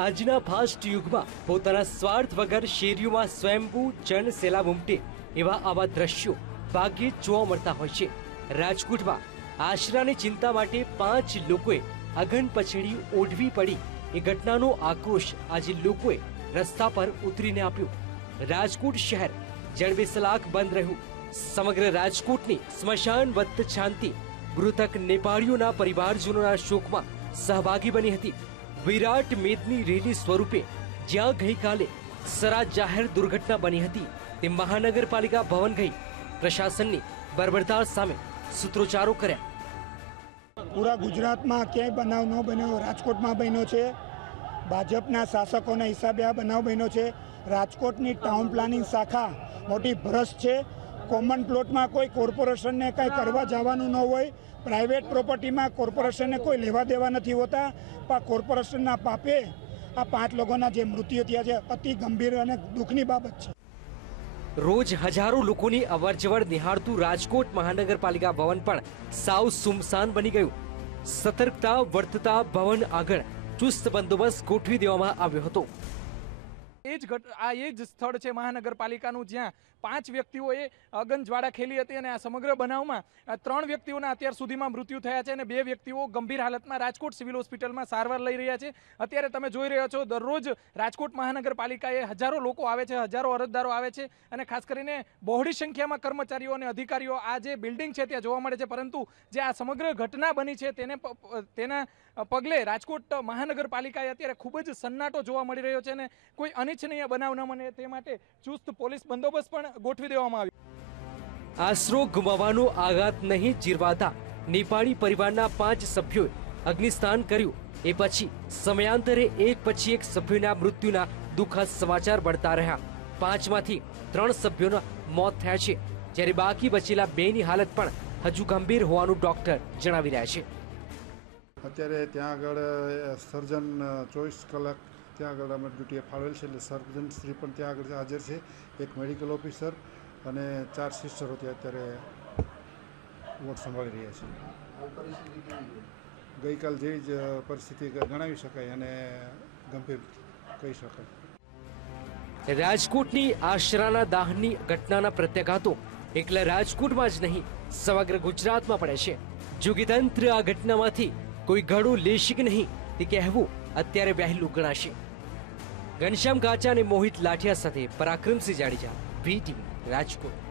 આજના ફાસ્ટ યુગમાં પોતાના સ્વાર્થ વગર શેરીઓમાં સ્વયંભૂ જન સેલા ઉમટે એવા આવા દ્રશ્યો ભાગ્યે જોવા મળતા હોય છે. રાજકોટમાં આશરાની ચિંતા માટે પાંચ લોકોએ અગન પછેડી ઓઢવી પડી. એ ઘટનાનો આક્રોશ આજે લોકોએ રસ્તા પર ઉતરીને આપ્યો. રાજકોટ શહેર જળબેસલાક બંધ રહ્યું. સમગ્ર રાજકોટની સ્મશાન વત્ત શાંતિ મૃતક નેપાળીઓના પરિવારજનોના શોકમાં સહભાગી બની હતી. વિરાટ મેદની રેલી સ્વરૂપે જ્યાં ગઈકાલે સરા જાહેર દુર્ઘટના બની હતી તે મહાનગરપાલિકા ભવન ગઈ પ્રશાસનની બર્બરતા સામે સૂત્રોચ્ચારો કર્યા. પૂરા ગુજરાતમાં ક્યાંય બનાવ ન બન્યો, રાજકોટમાં બન્યો છે. ભાજપના શાસકોના હિસાબે આ બનાવ બન્યો છે. રાજકોટની ટાઉન પ્લાનિંગ શાખા મોટી ભ્રષ્ટ છે. કોમન પ્લોટમાં કોઈ કોર્પોરેશનને કાંઈ કરવા જવાનું ન હોય પ્રાઇવેટ પ્રોપર્ટીમાં કોર્પોરેશનને કોઈ લેવા દેવા નથી હોતા. પણ કોર્પોરેશનના પાપે આ પાંચ લોકોના જે મૃત્યુ થયા છે અતિ ગંભીર અને દુઃખની બાબત છે. રોજ હજારો લોકોની અવરજવર નિહાળતું રાજકોટ મહાનગરપાલિકા ભવન પણ સાવ સુમસાન બની ગયું. સતર્કતા વર્તતા ભવન આગળ ચુસ્ત બંદોબસ્ત ગોઠવી દેવામાં આવ્યો હતો. એ જ આ એ જ સ્થળ છે મહાનગરપાલિકાનું જ્યાં પાંચ વ્યક્તિઓએ અગનજવાળા ખેલી હતી અને આ સમગ્ર બનાવમાં ત્રણ વ્યક્તિઓના અત્યાર સુધીમાં મૃત્યુ થયા છે અને બે વ્યક્તિઓ ગંભીર હાલતમાં રાજકોટ સિવિલ હોસ્પિટલમાં સારવાર લઈ રહ્યા છે. અત્યારે તમે જોઈ રહ્યા છો, દરરોજ રાજકોટ મહાનગરપાલિકાએ હજારો લોકો આવે છે, હજારો અરજદારો આવે છે અને ખાસ કરીને બહોળી સંખ્યામાં કર્મચારીઓ અને અધિકારીઓ આ જે બિલ્ડિંગ છે ત્યાં જોવા મળે છે. પરંતુ જે આ સમગ્ર ઘટના બની છે તેને તેના પગલે રાજકોટ મહાનગરપાલિકાએ અત્યારે ખૂબ જ સન્નાટો જોવા મળી રહ્યો છે અને કોઈ અનિચ્છનીય બનાવ ન બને તે માટે ચુસ્ત પોલીસ બંદોબસ્ત પણ ગોઠવી દેવામાં આવી. આશરો ગુમાવવાનો આઘાત નહીં જીરવાતા નેપાળી પરિવારના પાંચ સભ્યોએ અગ્નિસ્થાન કર્યું. એ પછી સમયાંતરે એક પછી એક સભ્યોના મૃત્યુના દુઃખદ સમાચાર મળતા રહ્યા. પાંચમાંથી ત્રણ સભ્યોના મોત થયા છે. જ્યારે બાકી બચેલા બેની હાલત પણ હજુ ગંભીર હોવાનું ડોક્ટર જણાવી રહ્યા છે. અત્યારે ત્યાં આગળ સર્જન ચોવીસ કલાક ત્યાં આગળ અમે ડ્યુટીએ ફાળવેલ છે એટલે સર્જન શ્રી પણ ત્યાં આગળ હાજર છે. એક મેડિકલ ઓફિસર અને ચાર સિસ્ટરો ત્યાં અત્યારે વોટ સંભાળી રહ્યા છે. ગઈકાલ જેવી જ પરિસ્થિતિ ગણાવી શકાય અને ગંભીર કહી શકાય. રાજકોટની આશરાના દાહની ઘટનાના પ્રત્યાઘાતો એકલા રાજકોટમાં જ નહીં, સમગ્ર ગુજરાતમાં પડે છે. જોગીતંત્ર આ ઘટનામાંથી કોઈ ઘડું લેશે કે નહીં, તે કહેવું અત્યારે વહેલું ગણાશે. ઘનશ્યામ કાચા અને મોહિત લાઠિયા સાથે પરાક્રમસિંહ જાડેજા વી ટીવી રાજકોટ.